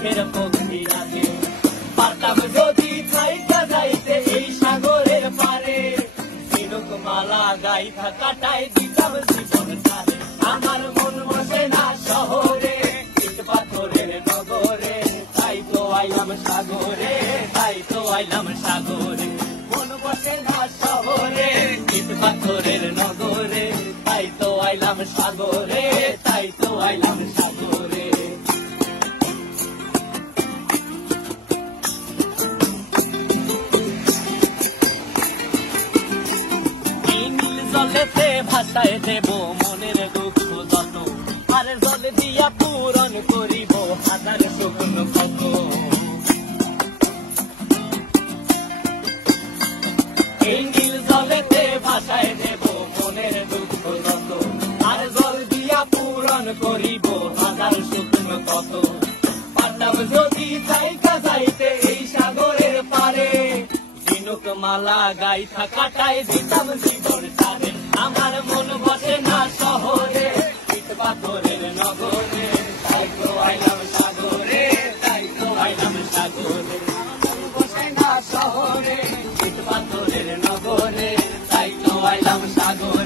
সুখের পক্ষীরাতে পারতাম যদি থাইকা যাইতে এই সাগরের পারে ঝিনুক মালা গাইথা কাটাই দিতাম জীবন তারে আমার মন বসে না শহরে ইট পাথরের নগরে তাই তো আইলাম সাগরে তাই তো আইলাম সাগরে মন বসে না শহরে ইট পাথরের নগরে তাই তো আইলাম সাগরে তাই তো আইলাম সাগরে জলেতে ভাসায় দেব মনের দুঃখ যত আর জল দিয়া পূরণ করিব হাজার শুকন কত এই নীল জলেতে ভাসায় দেব মনের দুঃখ যত আর জল দিয়া পূরণ করিব হাজার শুকন কত পারতাম যদি থাইকা যাইতে এই সাগরের পারে ঝিনুক মালা গাইথা কাটাই দিতাম জীবন তারে আমার মন বসে না শহরে ইট পাথরের নগরে তাই তো আইলাম সাগরে তাই তো আইলাম সাগরে মন বসে না শহরে ইট পাথরের নগরে তাই তো আইলাম সাগরে।